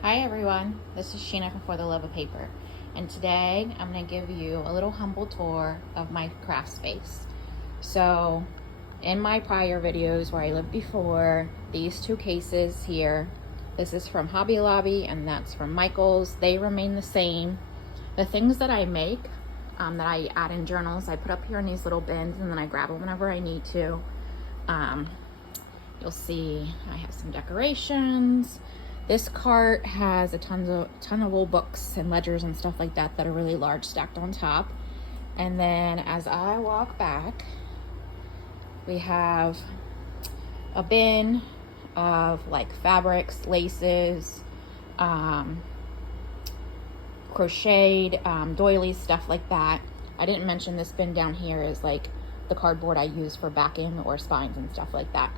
Hi everyone, this is Sheena from For the Love of Paper, and today I'm going to give you a little humble tour of my craft space. So in my prior videos where I lived before, these two cases here, this is from Hobby Lobby and that's from Michaels. They remain the same. The things that I make, that I add in journals, I put up here in these little bins and then I grab them whenever I need to. You'll see I have some decorations. This cart has a ton of old books and ledgers and stuff like that that are really large, stacked on top. And then as I walk back, we have a bin of like fabrics, laces, crocheted doilies, stuff like that. I didn't mention this bin down here is like the cardboard I use for backing or spines and stuff like that.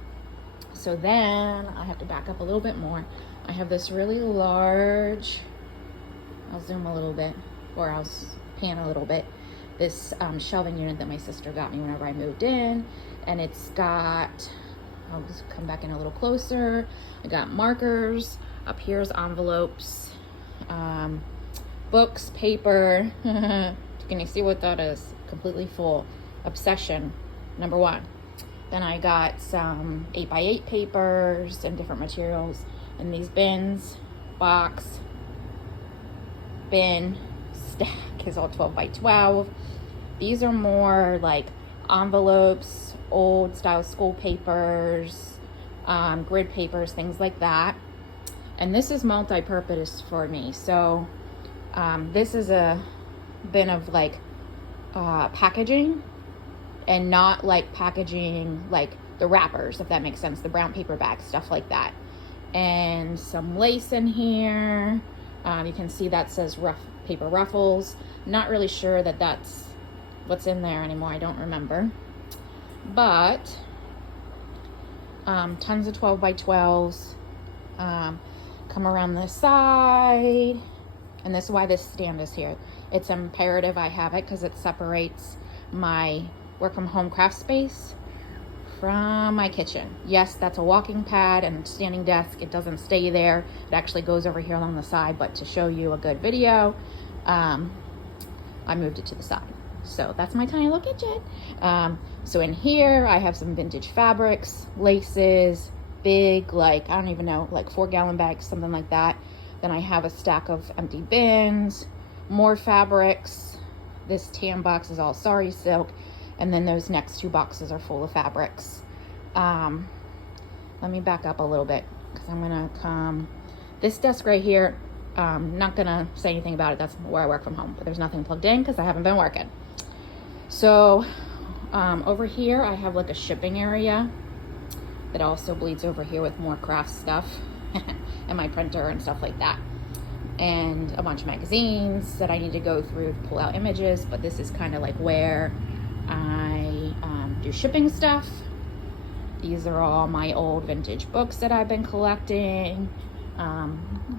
So then I have to back up a little bit more. I have this really large, I'll zoom a little bit, or I'll pan a little bit, this shelving unit that my sister got me whenever I moved in. And it's got, I'll just come back in a little closer. I got markers, up here's envelopes, books, paper. Can you see what that is? Completely full. Obsession, number one. Then I got some 8x8 papers and different materials in these bins. Box, bin, stack is all 12x12. These are more like envelopes, old style school papers, grid papers, things like that. And this is multi-purpose for me. So this is a bin of like packaging, and not like packaging like the wrappers, if that makes sense, the brown paper bags, stuff like that. And some lace in here. You can see that says rough paper ruffles. Not really sure that that's what's in there anymore. I don't remember. But tons of 12x12s. Come around the side. And this is why this stand is here. It's imperative I have it because it separates my work from home craft space from my kitchen. Yes, that's a walking pad and standing desk. It doesn't stay there. It actually goes over here along the side, but to show you a good video, I moved it to the side. So that's my tiny little kitchen. So in here, I have some vintage fabrics, laces, big, like, I don't even know, like 4-gallon bags, something like that. Then I have a stack of empty bins, more fabrics. This tan box is all sari silk. And then those next two boxes are full of fabrics. Let me back up a little bit because I'm gonna come. This desk right here, not gonna say anything about it. That's where I work from home, but there's nothing plugged in because I haven't been working. So over here, I have like a shipping area that also bleeds over here with more craft stuff and my printer and stuff like that. And a bunch of magazines that I need to go through to pull out images, but this is kind of like where I do shipping stuff. These are all my old vintage books that I've been collecting.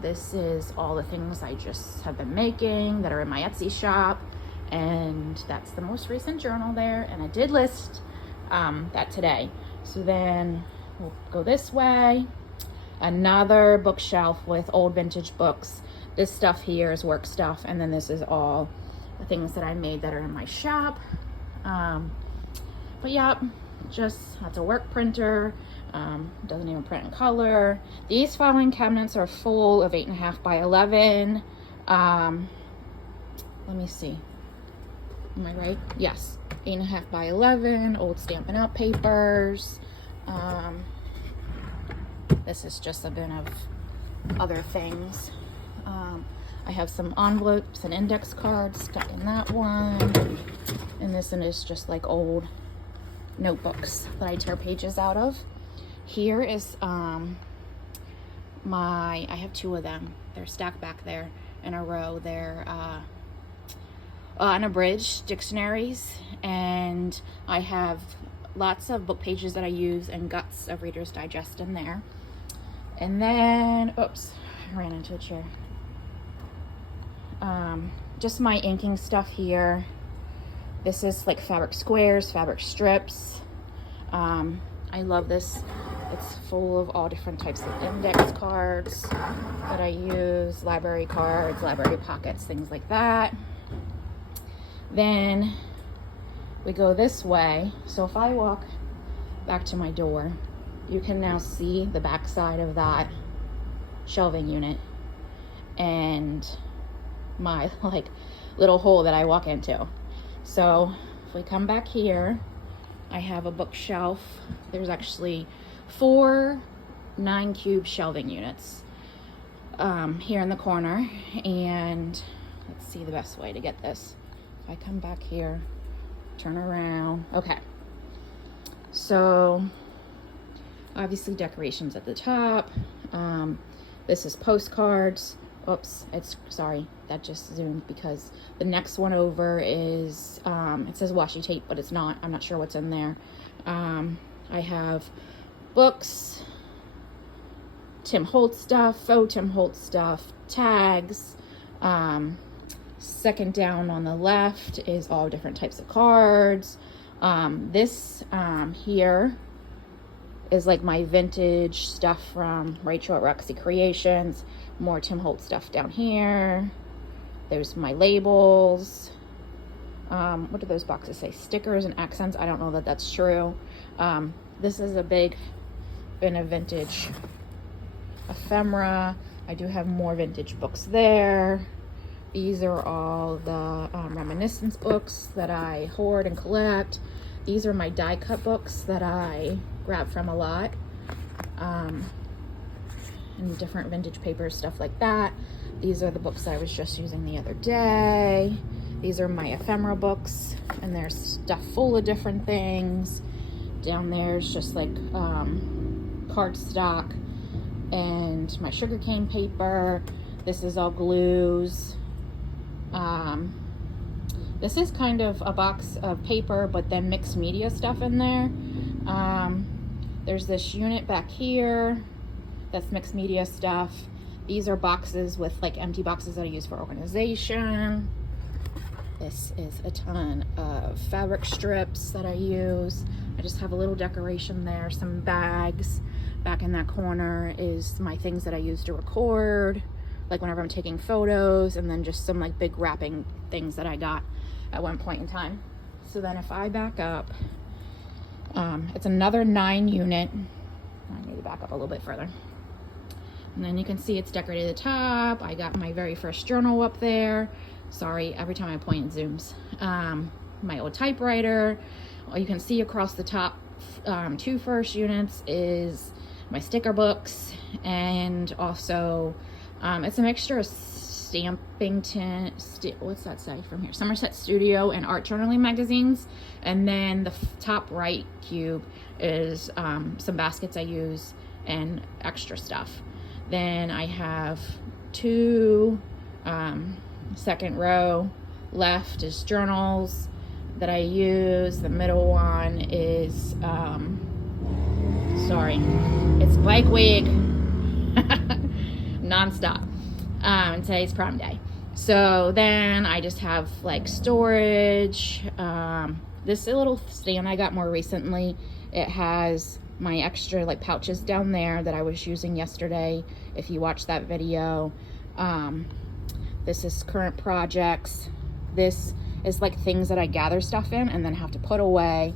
This is all the things I just have been making that are in my Etsy shop. And that's the most recent journal there. And I did list that today. So then we'll go this way. Another bookshelf with old vintage books. This stuff here is work stuff. And then this is all the things that I made that are in my shop. But yeah, just that's a work printer. Doesn't even print in color. These filing cabinets are full of 8.5 by 11. Let me see. Am I right? Yes, 8.5 by 11. Old Stampin' Up! Papers. This is just a bin of other things. I have some envelopes and index cards stuck in that one. And this one is just like old notebooks that I tear pages out of. Here is I have two of them. They're stacked back there in a row. They're unabridged dictionaries, and I have lots of book pages that I use and guts of Reader's Digest in there. And then, oops, I ran into a chair. Just my inking stuff here. This is like fabric squares, fabric strips. I love this It's full of all different types of index cards that I use, library cards, library pockets, things like that. Then we go this way. So if I walk back to my door, you can now see the back side of that shelving unit and my like little hole that I walk into. So if we come back here, I have a bookshelf. There's actually 4 9-cube shelving units here in the corner. And let's see the best way to get this. If I come back here, turn around. Okay. So obviously decorations at the top. This is postcards. Oops, sorry, that just zoomed because the next one over is, it says washi tape, but it's not. I'm not sure what's in there. I have books, Tim Holtz stuff, faux Tim Holtz stuff, tags. Second down on the left is all different types of cards. This here is like my vintage stuff from Rachel at Roxy Creations. More Tim Holtz stuff down here. There's my labels. What do those boxes say? Stickers and accents. I don't know that that's true. This is a big bin of vintage ephemera. I do have more vintage books there. These are all the reminiscence books that I hoard and collect. These are my die cut books that I grab from a lot. And different vintage papers, stuff like that. These are the books I was just using the other day. These are my ephemera books, and there's stuff full of different things. Down there's just like cardstock and my sugarcane paper. This is all glues. This is kind of a box of paper, but then mixed media stuff in there. There's this unit back here that's mixed media stuff. These are boxes with like empty boxes that I use for organization. This is a ton of fabric strips that I use. I just have a little decoration there, some bags. Back in that corner is my things that I use to record, like whenever I'm taking photos, and then just some like big wrapping things that I got at one point in time. So then if I back up, it's another 9 unit. I need to back up a little bit further. And then you can see it's decorated at the top. I got my very first journal up there. Sorry, every time I point it zooms. My old typewriter. You can see across the top 2 first units is my sticker books, and also it's a mixture of Stampington, what's that say from here? Somerset Studio and Art Journaling magazines. And then the top right cube is some baskets I use and extra stuff. Then I have 2 second row left is journals that I use. The middle one is sorry, it's Bike Week nonstop. And today's prom day. So then I just have like storage. This little stand I got more recently, it has my extra like pouches down there that I was using yesterday, if you watched that video. This is current projects. This is like things that I gather stuff in and then have to put away.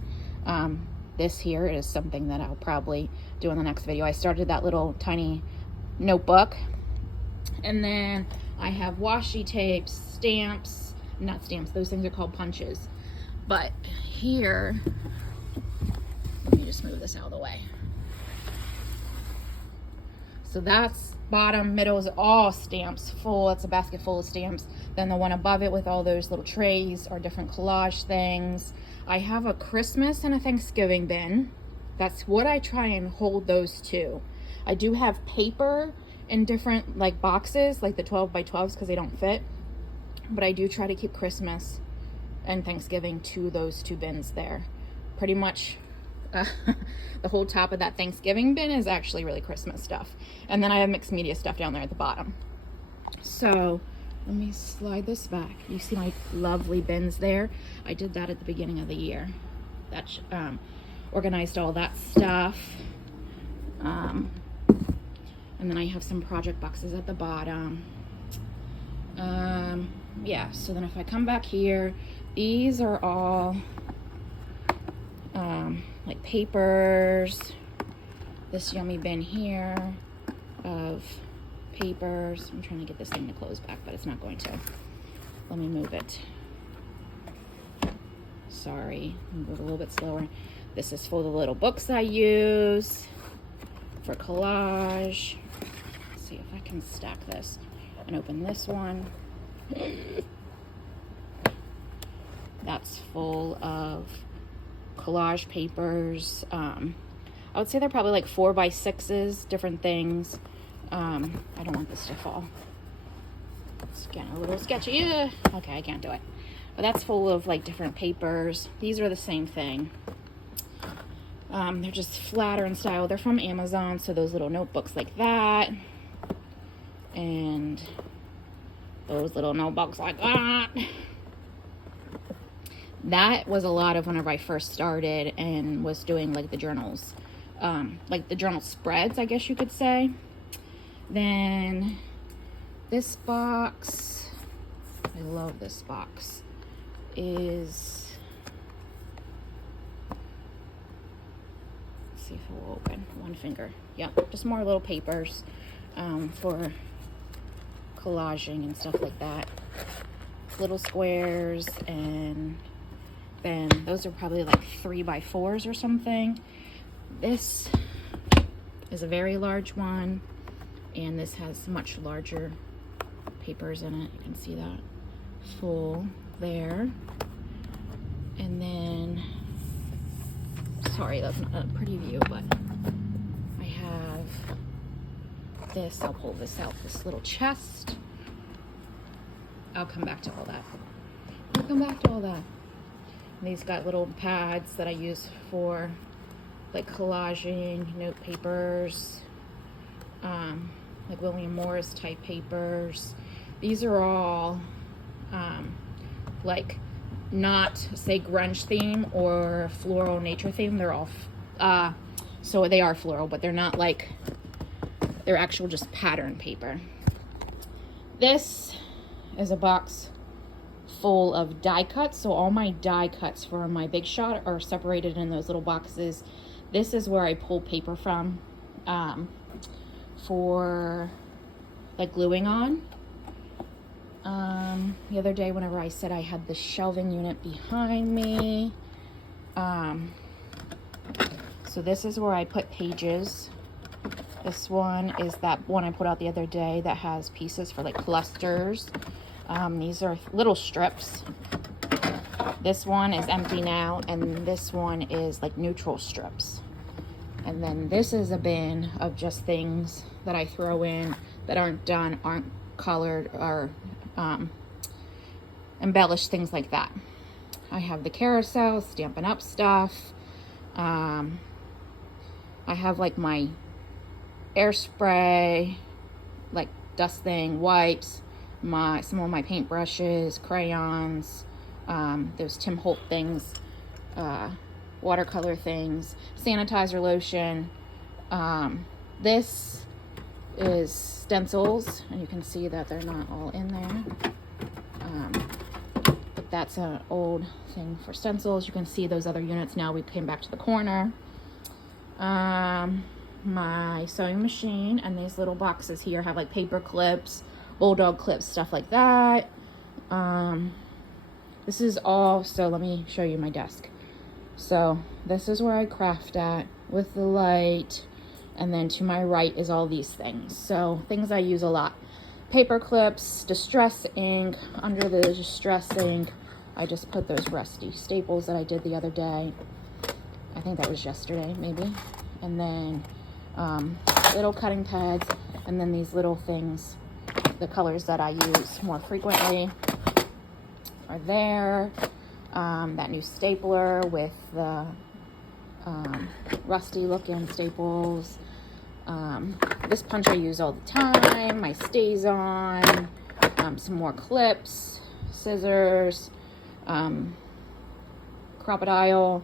This here is something that I'll probably do in the next video. I started that little tiny notebook. And then I have washi tapes, stamps, not stamps, those things are called punches. But here, let me just move this out of the way. So that's bottom, middle is all stamps full. It's a basket full of stamps. Then the one above it with all those little trays are different collage things. I have a Christmas and a Thanksgiving bin. That's what I try and hold those to. I do have paper in different like boxes, like the 12 by 12s, because they don't fit. But I do try to keep Christmas and Thanksgiving to those 2 bins there. Pretty much the whole top of that Thanksgiving bin is actually really Christmas stuff. And then I have mixed media stuff down there at the bottom. So let me slide this back. You see my lovely bins there? I did that at the beginning of the year. That organized all that stuff. And then I have some project boxes at the bottom. Yeah, so then if I come back here, these are all like papers. This yummy bin here of papers. I'm trying to get this thing to close back, but it's not going to. Let me move it. Sorry, move it a little bit slower. This is for the little books I use for collage. Let's see if I can stack this and open this one. That's full of collage papers. I would say they're probably like 4x6s, different things. I don't want this to fall. It's getting a little sketchy. Okay, I can't do it. But that's full of like different papers. These are the same thing. They're just flatter in style. They're from Amazon, so those little notebooks like that. And those little notebooks like that. That was a lot of whenever I first started and was doing like the journals. Like the journal spreads, I guess you could say. Then this box, I love this box, is, let's see if it will open. One finger. Yep, just more little papers for collaging and stuff like that. Little squares, and then those are probably like 3x4s or something. This is a very large one, and this has much larger papers in it. You can see that full there. And then, sorry, that's not a pretty view, but I have this. I'll pull this out, this little chest. I'll come back to all that. And these got little pads that I use for like collaging, note papers, like William Morris type papers. These are all like not say grunge theme or floral nature theme. They're all so they are floral, but they're not like, they're actual just pattern paper. This is a box full of die cuts. So all my die cuts for my Big Shot are separated in those little boxes. This is where I pull paper from for like gluing on. The other day whenever I said I had the shelving unit behind me, so this is where I put pages. This one is that one I put out the other day that has pieces for like clusters. These are little strips. This one is empty now, and this one is like neutral strips. And then this is a bin of just things that I throw in that aren't done, aren't colored, or embellished, things like that. I have the carousel, Stampin' Up stuff. I have like my air spray, like dust thing, wipes, some of my paint brushes, crayons, those Tim Holt things, watercolor things, sanitizer lotion. This is stencils, and you can see that they're not all in there. But that's an old thing for stencils. You can see those other units now. We came back to the corner. My sewing machine, and these little boxes here have like paper clips, bulldog clips, stuff like that. This is all, so let me show you my desk. So this is where I craft at with the light, and then to my right is all these things. So things I use a lot. Paper clips, distress ink. Under the distress ink, I just put those rusty staples that I did the other day. I think that was yesterday, maybe. And then little cutting pads, and then these little things, the colors that I use more frequently are there. That new stapler with the rusty looking staples. This punch I use all the time. My Stays On, some more clips, scissors, crocodile,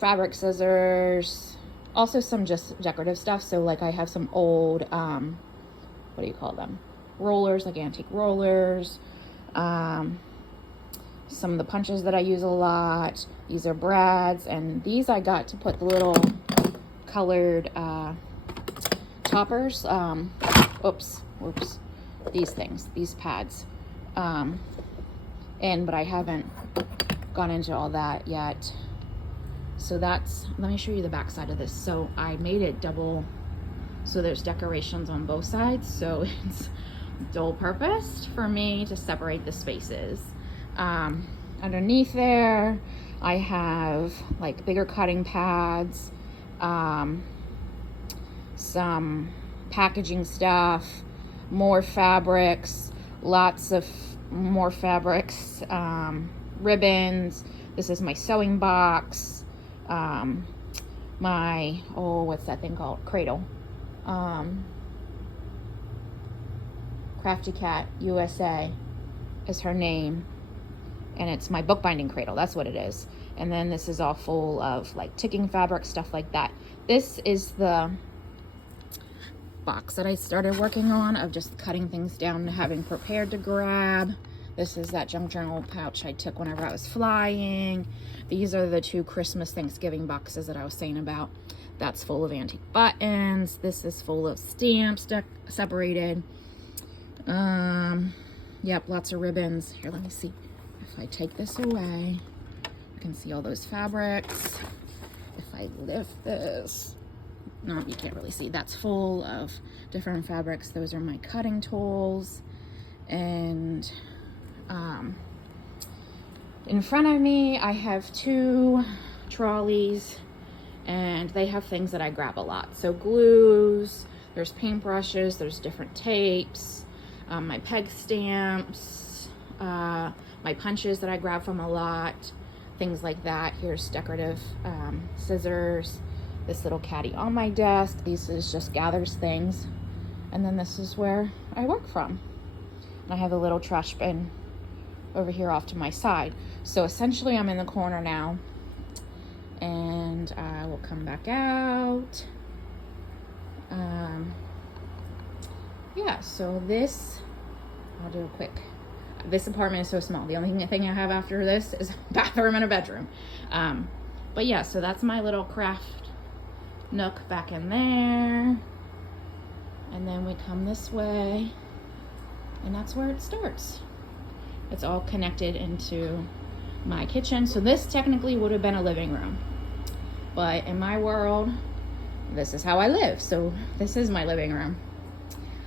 fabric scissors, Also some just decorative stuff. So like I have some old, what do you call them? Rollers, like antique rollers. Some of the punches that I use a lot. These are brads, and these I got to put the little colored toppers. Oops. These things, these pads. But I haven't gone into all that yet. So that's, let me show you the back side of this. So I made it double, so there's decorations on both sides. So it's dual purposed for me to separate the spaces. Underneath there, I have like bigger cutting pads, some packaging stuff, more fabrics, lots of more fabrics, ribbons. This is my sewing box, my, what's that thing called? Cradle. Crafty Cat USA is her name, and it's my bookbinding cradle. That's what it is. And then this is all full of like ticking fabric, stuff like that. This is the box that I started working on of just cutting things down and having prepared to grab. This is that junk journal pouch I took whenever I was flying. These are the 2 Christmas Thanksgiving boxes that I was saying about. That's full of antique buttons. This is full of stamps separated. Yep, lots of ribbons. Here, let me see. If I take this away, you can see all those fabrics. If I lift this, no, you can't really see. That's full of different fabrics. Those are my cutting tools. And in front of me, I have 2 trolleys, and they have things that I grab a lot. So glues, there's paintbrushes, there's different tapes, my peg stamps, my punches that I grab from a lot, things like that. Here's decorative scissors, this little caddy on my desk. This is just gathers things. And then this is where I work from. And I have a little trash bin over here off to my side. So essentially I'm in the corner now, and I will come back out. Yeah, so this, I'll do a quick, this apartment is so small. The only thing I have after this is a bathroom and a bedroom. But yeah, so that's my little craft nook back in there. And then we come this way, and that's where it starts. It's all connected into my kitchen. So this technically would have been a living room, but in my world, this is how I live. So this is my living room.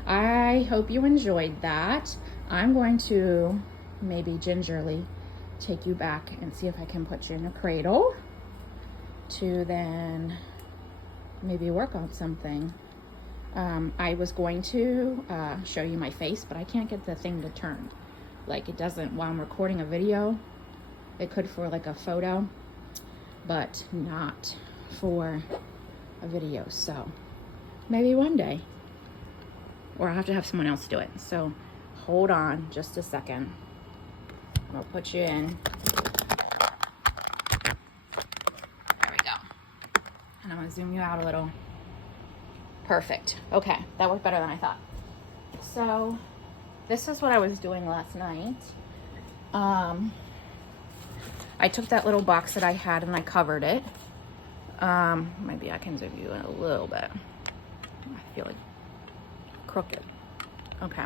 I hope you enjoyed that. I'm going to maybe gingerly take you back and see if I can put you in a cradle to then maybe work on something. I was going to show you my face, but I can't get the thing to turn. Like it doesn't while I'm recording a video. It could for like a photo, but not for a video. So maybe one day, or I'll have to have someone else do it. So hold on just a second. I'll put you in. There we go. And I'm gonna zoom you out a little. Perfect. Okay, that worked better than I thought. So this is what I was doing last night. I took that little box that I had and I covered it. Maybe I can zoom you in a little bit. I feel like crooked. Okay.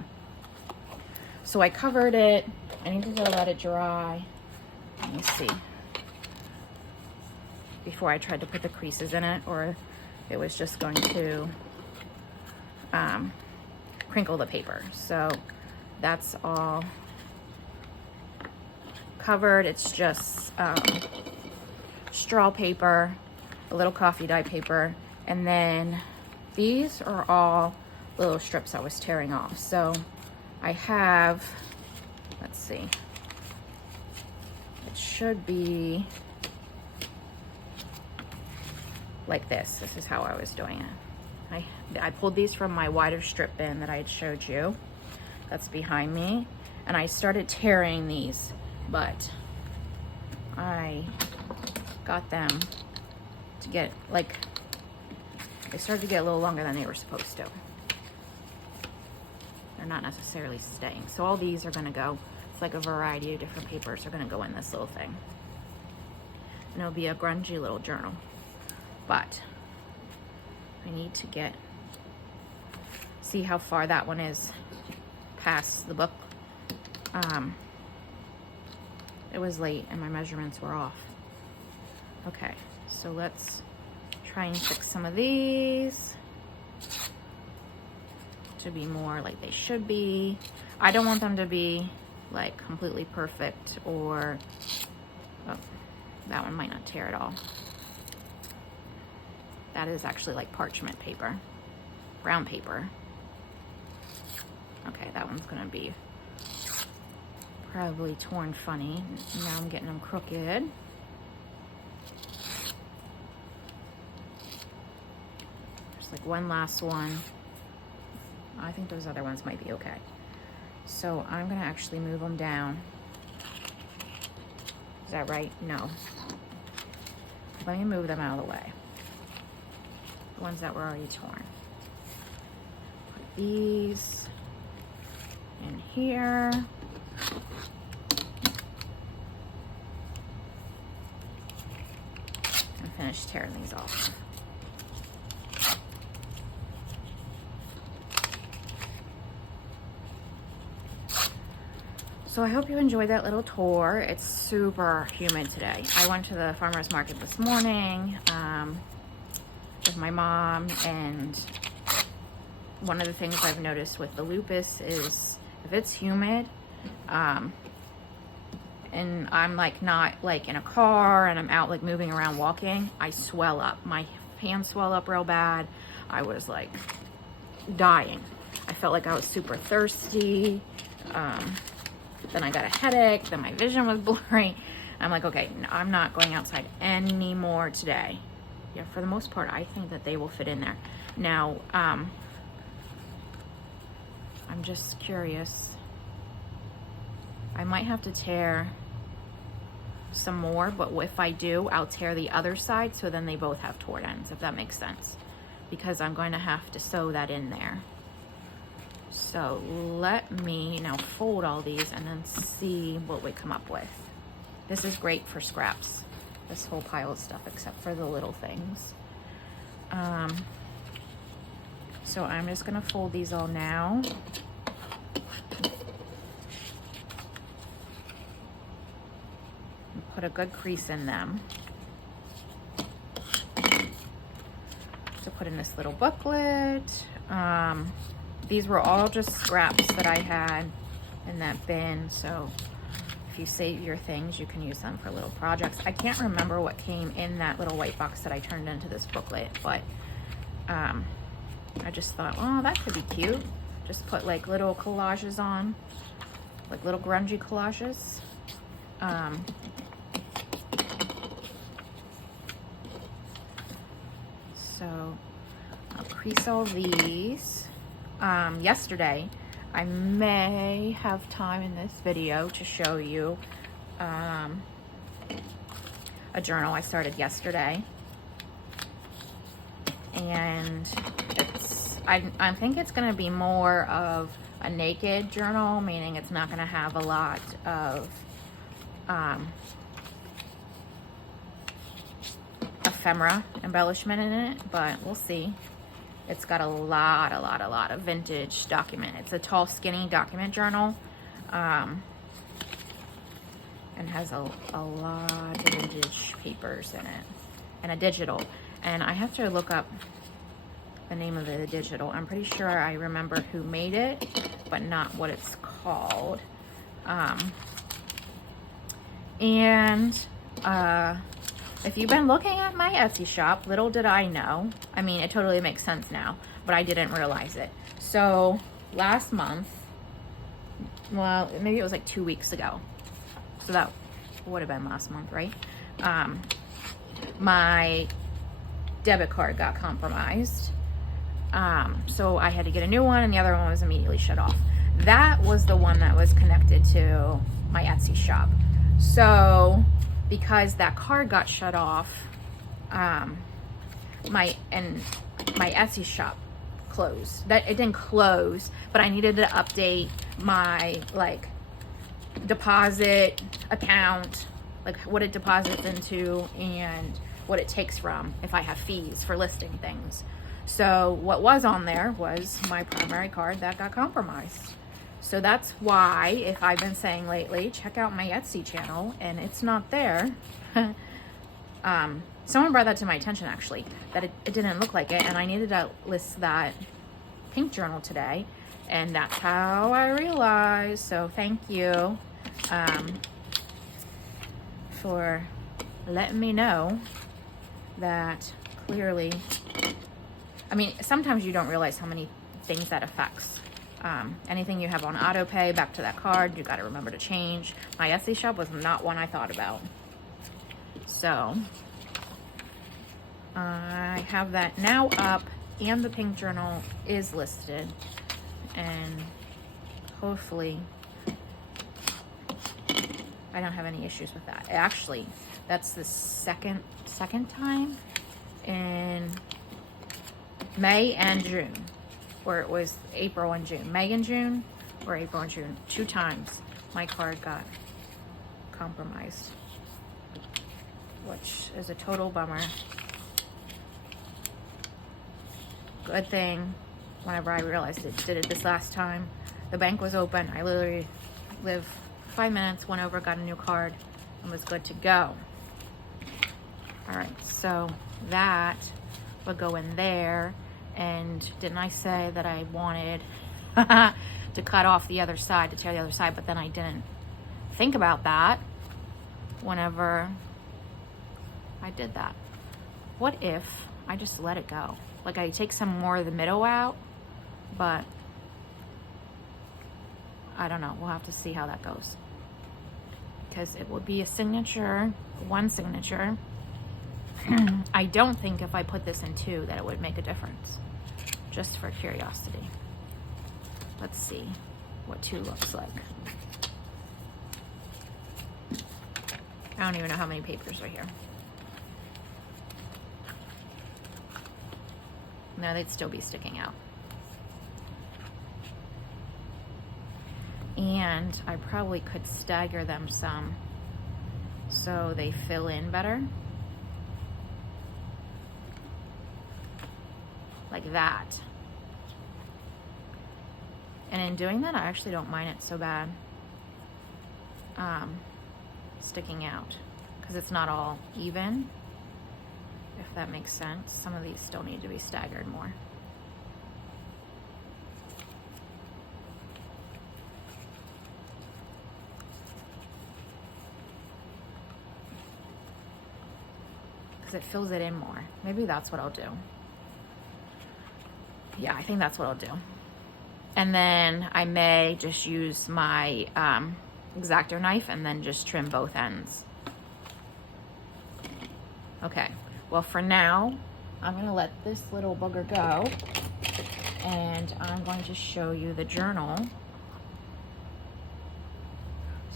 So I covered it. I need to let it dry. Let me see. Before I tried to put the creases in it, or it was just going to crinkle the paper. So that's all covered. It's just straw paper, a little coffee dye paper, and then these are all little strips I was tearing off. So I have, let's see, it should be like this. This is how I was doing it. I pulled these from my wider strip bin that I had showed you. That's behind me. And I started tearing these, but I got them to get like They started to get a little longer than they were supposed to. They're not necessarily staying. So all these are gonna go, it's like a variety of different papers are gonna go in this little thing. And it'll be a grungy little journal. But I need to see how far that one is past the book. It was late and my measurements were off. Okay, so let's try and fix some of these to be more like they should be. I don't want them to be like completely perfect, or oh, that one might not tear at all. That is actually like parchment paper, brown paper. Okay, that one's gonna be probably torn funny. Now I'm getting them crooked. There's like one last one. I think those other ones might be okay. So I'm gonna actually move them down. Is that right? No. Let me move them out of the way. The ones that were already torn. Put these in here. And finish tearing these off. So I hope you enjoyed that little tour. It's super humid today. I went to the farmer's market this morning with my mom, and one of the things I've noticed with the lupus is if it's humid, and I'm like not like in a car and I'm out like moving around walking, I swell up. My hands swell up real bad. I was like dying. I felt like I was super thirsty. Then I got a headache, then my vision was blurry. I'm like, okay, I'm not going outside anymore today. Yeah, for the most part, I think that they will fit in there. Now, I'm just curious. I might have to tear some more, but if I do, I'll tear the other side so then they both have torn ends, if that makes sense. Because I'm going to have to sew that in there. So let me now fold all these and then see what we come up with. This is great for scraps, this whole pile of stuff, except for the little things. So I'm just gonna fold these all now. And put a good crease in them. So put in this little booklet. These were all just scraps that I had in that bin, so if you save your things, you can use them for little projects. I can't remember what came in that little white box that I turned into this booklet, but I just thought, oh, that could be cute. Just put like little collages on, like little grungy collages. So I'll crease all these. Yesterday, I may have time in this video to show you a journal I started yesterday, and I think it's going to be more of a naked journal, meaning it's not going to have a lot of ephemera embellishment in it, but we'll see. It's got a lot of vintage document. It's a tall, skinny document journal, and has a lot of vintage papers in it, and a digital. And I have to look up the name of the digital. I'm pretty sure I remember who made it, but not what it's called. If you've been looking at my Etsy shop, little did I know. I mean, it totally makes sense now, but I didn't realize it. So last month, well, maybe it was like 2 weeks ago. So that would have been last month, right? My debit card got compromised. So I had to get a new one, and the other one was immediately shut off. That was the one that was connected to my Etsy shop. So because that card got shut off, and my Etsy shop closed. That it didn't close, but I needed to update my like deposit account, like what it deposits into and what it takes from if I have fees for listing things. So what was on there was my primary card that got compromised. So that's why, if I've been saying lately, check out my Etsy channel, and it's not there. Someone brought that to my attention, actually, that it didn't look like it, and I needed to list that pink journal today, and that's how I realized. So thank you for letting me know that clearly. I mean, sometimes you don't realize how many things that affects. Anything you have on auto pay, back to that card, you got to remember to change. My Etsy shop was not one I thought about. So I have that now up, and the pink journal is listed, and hopefully I don't have any issues with that. Actually, that's the second time in May and June, or it was April and June. May and June, or April and June. 2 times my card got compromised, which is a total bummer. Good thing, whenever I realized it, did it this last time, the bank was open. I literally lived 5 minutes, went over, got a new card, and was good to go. All right, so that would go in there. And didn't I say that I wanted to cut off the other side, to tear the other side, but then I didn't think about that whenever I did that. What if I just let it go? Like, I take some more of the middle out, but I don't know. We'll have to see how that goes, because it would be a signature, one signature. I don't think if I put this in 2 that it would make a difference, just for curiosity. Let's see what 2 looks like. I don't even know how many papers are here. No, they'd still be sticking out. And I probably could stagger them some so they fill in better. Like that. And in doing that, I actually don't mind it so bad sticking out, because it's not all even, if that makes sense. Some of these still need to be staggered more. Because it fills it in more. Maybe that's what I'll do. Yeah, I think that's what I'll do. And then I may just use my X-Acto knife and then just trim both ends. Okay, well, for now, I'm gonna let this little bugger go, and I'm going to show you the journal. So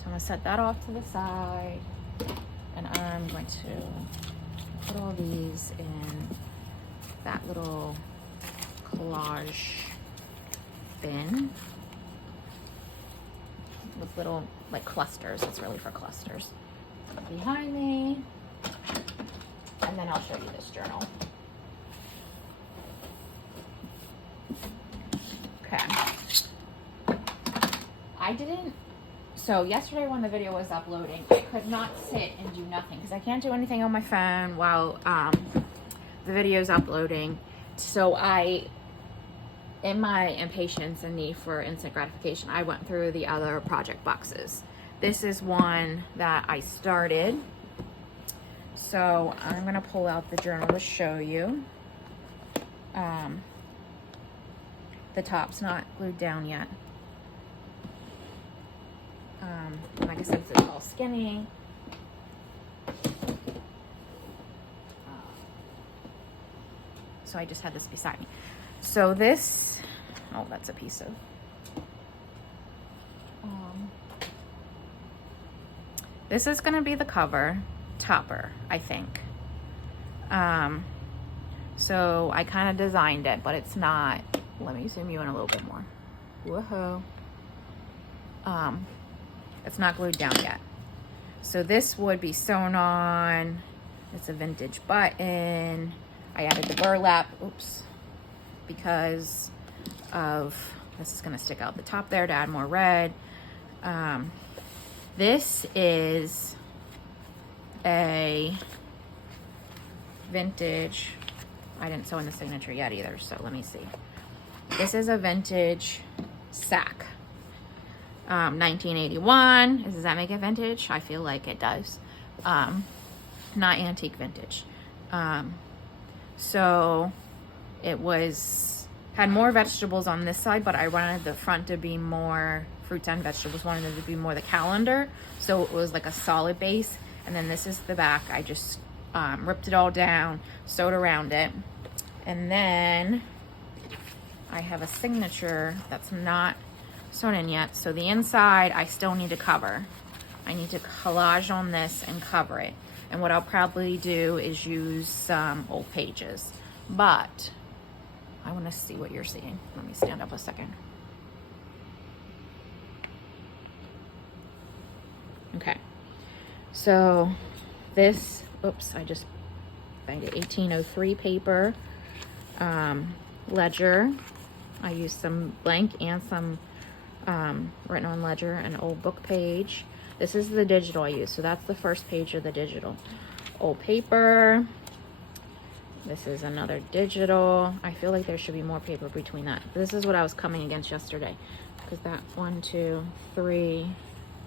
I'm gonna set that off to the side, and I'm going to put all these in that little collage bin with little like clusters. It's really for clusters. Behind me, and then I'll show you this journal. Okay. I didn't, so yesterday when the video was uploading, I could not sit and do nothing because I can't do anything on my phone while the video's uploading. So in my impatience and need for instant gratification, I went through the other project boxes. This is one that I started. So I'm gonna pull out the journal to show you. The top's not glued down yet. Like I said, it's all skinny. So I just had this beside me. So this, oh, that's a piece of, this is gonna be the cover topper, I think. So I kind of designed it, but it's not. Let me zoom you in a little bit more. Whoa. It's not glued down yet. So this would be sewn on. It's a vintage button. I added the burlap, oops, because of, this is gonna stick out the top there to add more red. This is a vintage, I didn't sew in the signature yet either, so let me see. This is a vintage sack. 1981. Does that make it vintage? I feel like it does. Not antique vintage. So it had more vegetables on this side, but I wanted the front to be more fruits and vegetables. Wanted it to be more the calendar. So it was like a solid base. And then this is the back. I just ripped it all down, sewed around it. And then I have a signature that's not sewn in yet. So the inside I still need to cover. I need to collage on this and cover it. And what I'll probably do is use some old pages. But I want to see what you're seeing. Let me stand up a second. Okay. So this, oops, I just banged it, 1803 paper, ledger. I used some blank and some written on ledger, an old book page. This is the digital I use, so that's the first page of the digital. Old paper. This is another digital. I feel like there should be more paper between that. This is what I was coming against yesterday, because that 1, 2, 3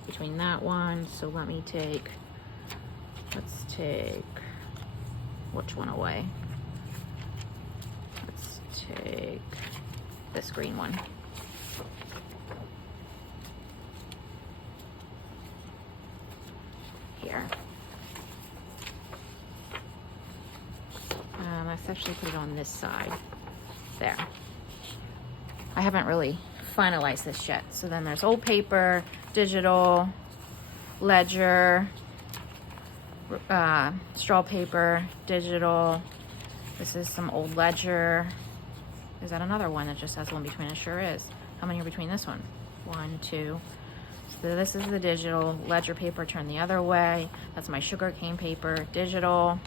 between that one. So let me take, let's take, which one away? Let's take this green one. Here. Let's actually put it on this side. There. I haven't really finalized this yet. So then there's old paper, digital, ledger, straw paper, digital. This is some old ledger. Is that another one that just has one between? It sure is. How many are between this one? 1, 2. So this is the digital ledger paper, turn the other way. That's my sugar cane paper, digital.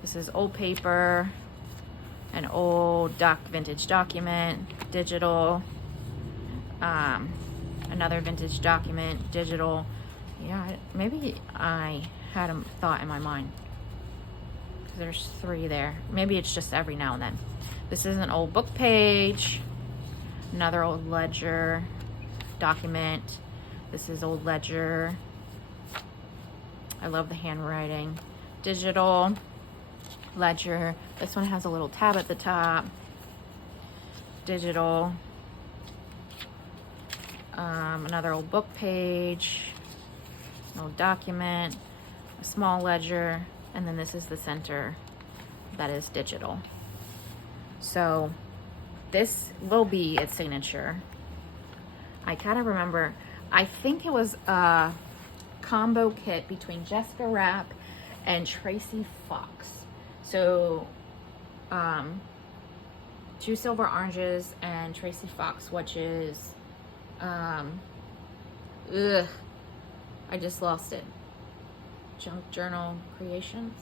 This is old paper, an old vintage document, digital. Another vintage document, digital. Yeah, maybe I had a thought in my mind. There's 3 there. Maybe it's just every now and then. This is an old book page, another old ledger document. This is old ledger. I love the handwriting. Digital ledger. This one has a little tab at the top. Digital. Another old book page, an old document, a small ledger, and then this is the center that is digital. So this will be its signature. I kind of remember, I think it was a combo kit between Jessica Rapp and Tracy Fox. So 2 silver oranges and Tracy Fox, which is I just lost it. Junk Journal Creations.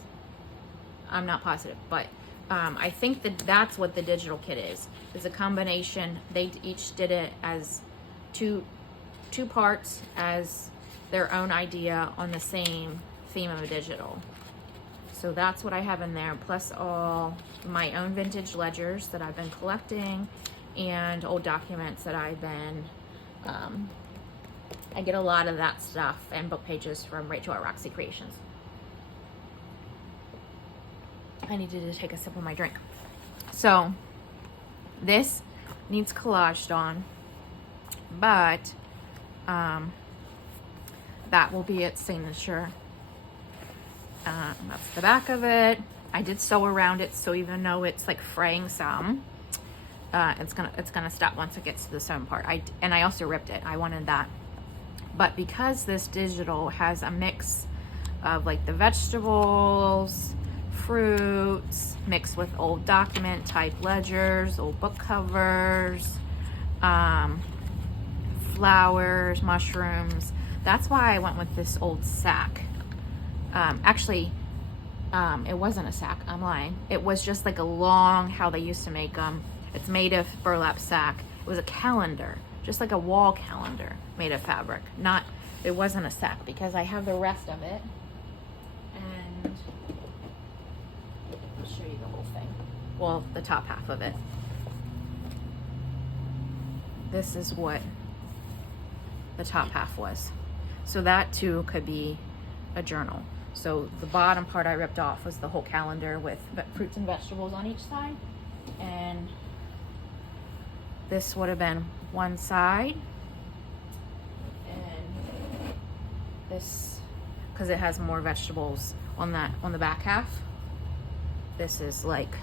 I'm not positive, but I think that's what the digital kit is. It's a combination. They each did it as two parts as their own idea on the same theme of a digital. So that's what I have in there, plus all my own vintage ledgers that I've been collecting and old documents that I've been, I get a lot of that stuff and book pages from Rachel at Roxy Creations. I needed to take a sip of my drink. So this needs collaged on, but that will be its signature. That's the back of it. I did sew around it, so even though it's like fraying some, it's gonna stop once it gets to the sewn part. I also ripped it. I wanted that, but because this digital has a mix of like the vegetables, fruits mixed with old document type ledgers, old book covers, flowers, mushrooms. That's why I went with this old sack. Actually, it wasn't a sack, I'm lying. It was just like a long, how they used to make them. It's made of burlap sack. It was a calendar, just like a wall calendar made of fabric. It wasn't a sack because I have the rest of it. And I'll show you the whole thing. Well, the top half of it. This is what the top half was. So that too could be a journal. So the bottom part I ripped off was the whole calendar with fruits and vegetables on each side. And this would have been one side. And this, because it has more vegetables on the back half. This is like,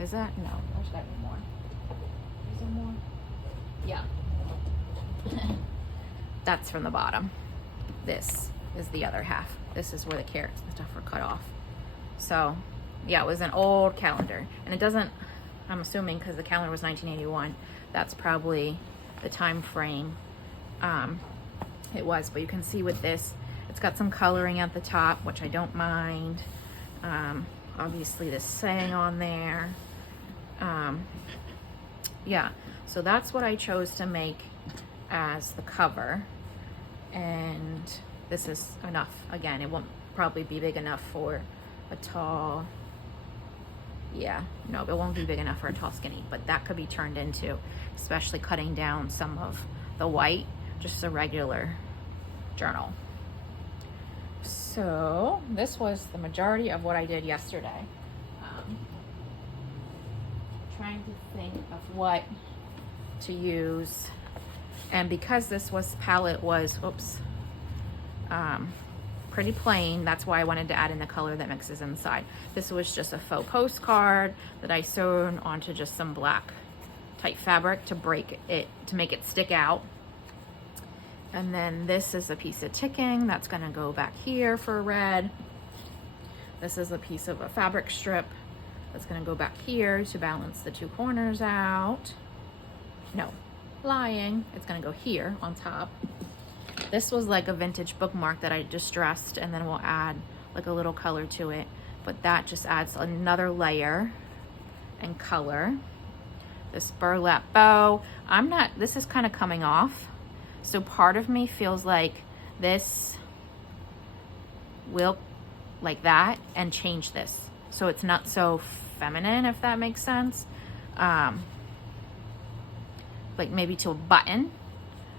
is that? No, there's gotta be more. Is there more? Yeah. That's from the bottom. This is the other half. This is where the carrots and stuff were cut off. So yeah, it was an old calendar. And it doesn't, I'm assuming because the calendar was 1981, that's probably the time frame it was. But you can see with this, it's got some coloring at the top, which I don't mind. Obviously the saying on there. Yeah, so that's what I chose to make as the cover. And this is enough. Again, it won't probably be big enough for a tall, yeah, no, it won't be big enough for a tall skinny, but that could be turned into, especially cutting down some of the white, just a regular journal. So this was the majority of what I did yesterday. Trying to think of what to use. And because this palette was, pretty plain, that's why I wanted to add in the color that mixes inside. This was just a faux postcard that I sewn onto just some black type fabric to break it, to make it stick out. And then this is a piece of ticking that's gonna go back here for red. This is a piece of a fabric strip that's gonna go back here to balance the two corners out. No, lying, it's gonna go here on top. This was like a vintage bookmark that I distressed, and then we'll add like a little color to it. But that just adds another layer and color. This burlap bow, this is kind of coming off. So part of me feels like this will like that and change this. So it's not so feminine, if that makes sense. Like maybe to a button.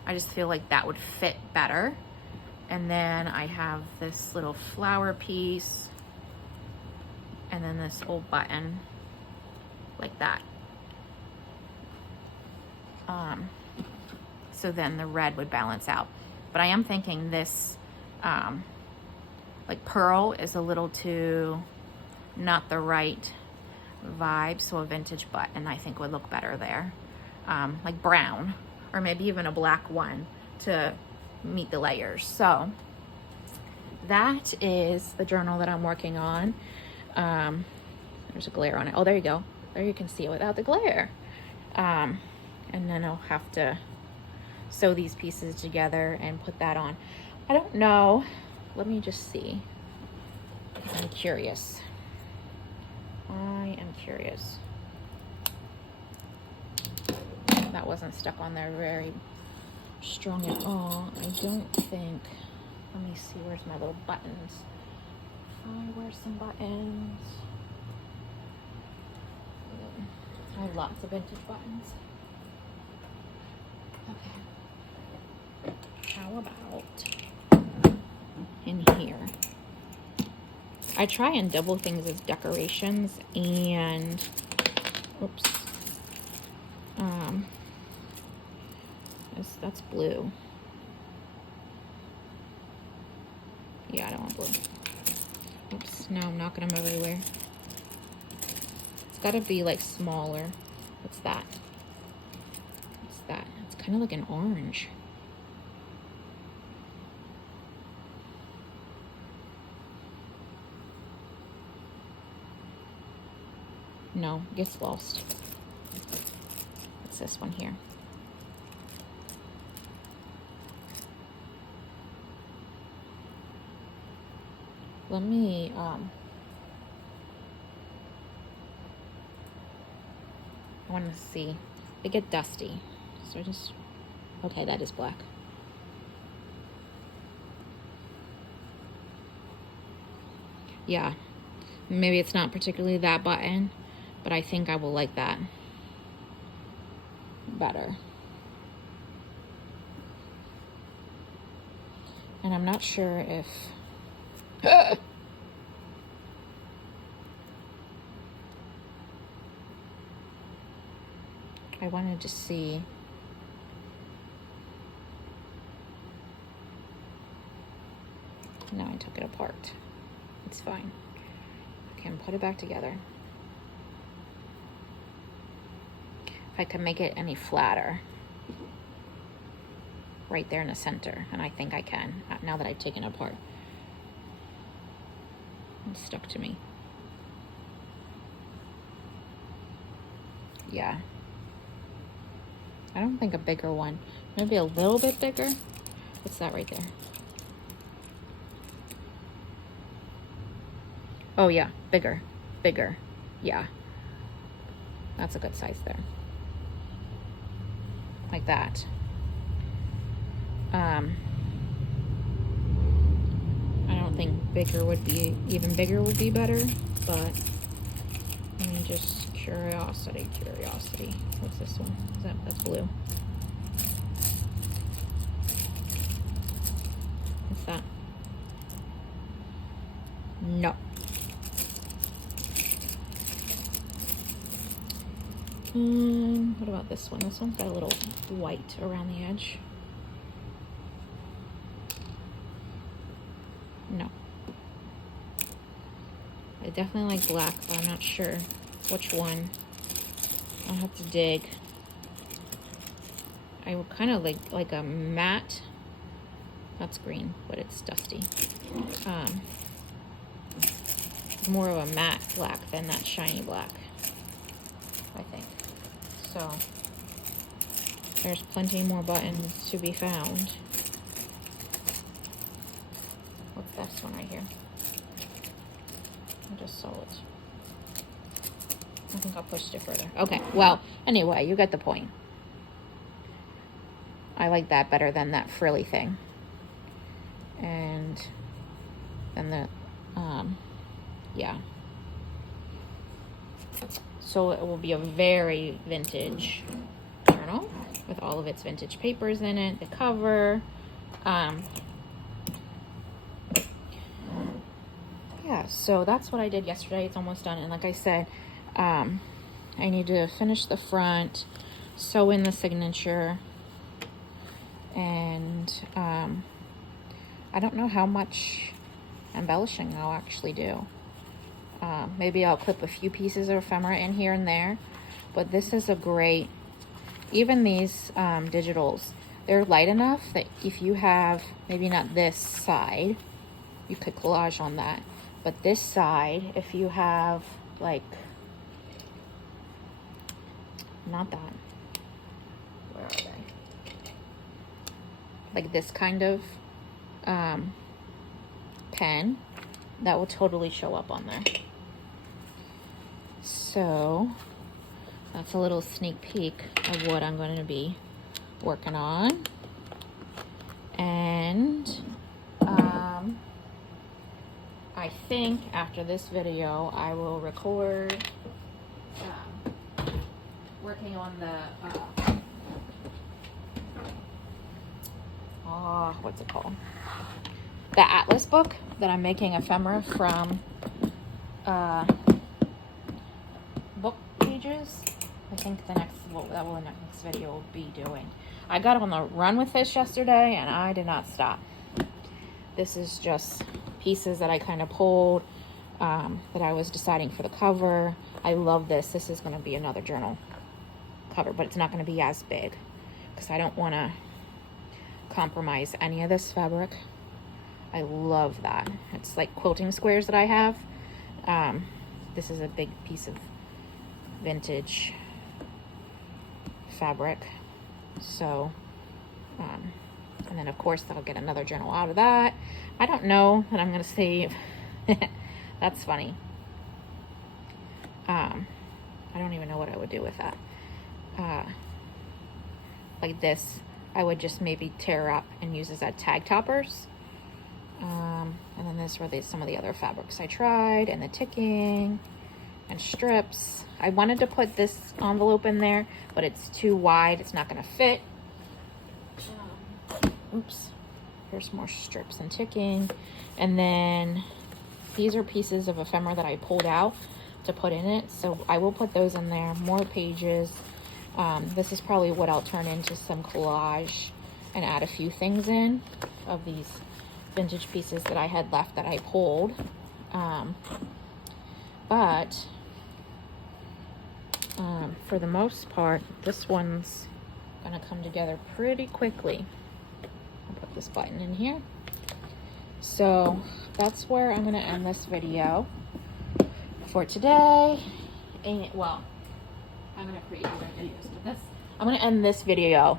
I just feel like that would fit better. And then I have this little flower piece and then this old button like that. So then the red would balance out. But I am thinking this, like pearl is a little too not the right vibe. So a vintage button I think would look better there. Like brown, or maybe even a black one to meet the layers. So that is the journal that I'm working on. There's a glare on it. Oh, there you go. There you can see it without the glare. And then I'll have to sew these pieces together and put that on. I don't know. Let me just see. I'm curious. I am curious. That wasn't stuck on there very strong at all. I don't think, let me see, where's my little buttons? I wear some buttons. I have lots of vintage buttons. Okay. How about in here? I try and double things as decorations, and oops. That's blue. Yeah, I don't want blue. Oops, now I'm knocking them everywhere. It's gotta be like smaller. What's that? What's that? It's kind of like an orange. No, gets lost. It's this one here. Let me, I want to see. They get dusty. So I just, okay, that is black. Yeah, maybe it's not particularly that button, but I think I will like that better. And I'm not sure if I wanted to see. No, I took it apart. It's fine. I can put it back together. If I can make it any flatter. Right there in the center. And I think I can, now that I've taken it apart. It's stuck to me. Yeah. I don't think a bigger one. Maybe a little bit bigger. What's that right there? Oh yeah, bigger, bigger. Yeah. That's a good size there. Like that. I don't think bigger would be, even bigger would be better, but I mean, just curiosity. What's this one? That's blue. What's that? No. What about this one? This one's got a little white around the edge. No. I definitely like black, but I'm not sure which one. I'll have to dig. I would kind of like a matte. That's green, but it's dusty. More of a matte black than that shiny black, I think. So there's plenty more buttons to be found. What's this one right here? I just saw it. I think I'll push it further. Okay, well, anyway, you get the point. I like that better than that frilly thing. And then the, yeah. So it will be a very vintage journal with all of its vintage papers in it, the cover. Yeah, so that's what I did yesterday. It's almost done. And like I said, I need to finish the front, sew in the signature, and I don't know how much embellishing I'll actually do. Maybe I'll clip a few pieces of ephemera in here and there, but this is a great, even these digitals, they're light enough that if you have, maybe not this side, you could collage on that, but this side, if you have like, not that, where are they? Like this kind of pen, that will totally show up on there. So that's a little sneak peek of what I'm going to be working on. And I think after this video I will record working on the what's it called? The Atlas book that I'm making ephemera from book pages. I think that will the next video will be doing. I got on the run with this yesterday and I did not stop. This is just pieces that I kind of pulled that I was deciding for the cover. I love this. This is going to be another journal cover, but it's not going to be as big because I don't want to compromise any of this fabric. I love that. It's like quilting squares that I have. This is a big piece of vintage fabric. So, and then of course I'll get another journal out of that. I don't know that I'm gonna save. That's funny. I don't even know what I would do with that. Like this, I would just maybe tear up and use as that tag toppers. And then this were some of the other fabrics I tried, and the ticking and strips. I wanted to put this envelope in there, but it's too wide. It's not going to fit. Oops. Here's more strips and ticking. And then these are pieces of ephemera that I pulled out to put in it. So I will put those in there. More pages. This is probably what I'll turn into some collage and add a few things in of these vintage pieces that I had left that I pulled. But for the most part, this one's gonna come together pretty quickly. I'll put this button in here. So that's where I'm gonna end this video for today. And well, I'm gonna create other videos, but I'm gonna end this video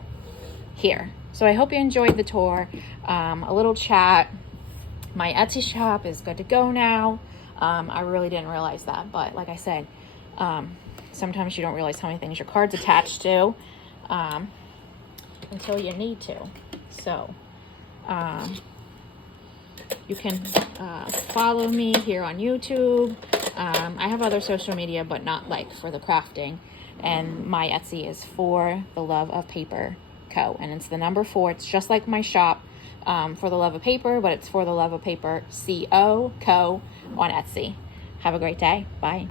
here. So I hope you enjoyed the tour, a little chat. My Etsy shop is good to go now. I really didn't realize that, but like I said, sometimes you don't realize how many things your card's attached to until you need to. So you can follow me here on YouTube. I have other social media, but not like for the crafting. And my Etsy is For the Love of Paper Co. And it's the number 4. It's just like my shop, For the Love of Paper, but it's For the Love of Paper Co. on Etsy. Have a great day. Bye.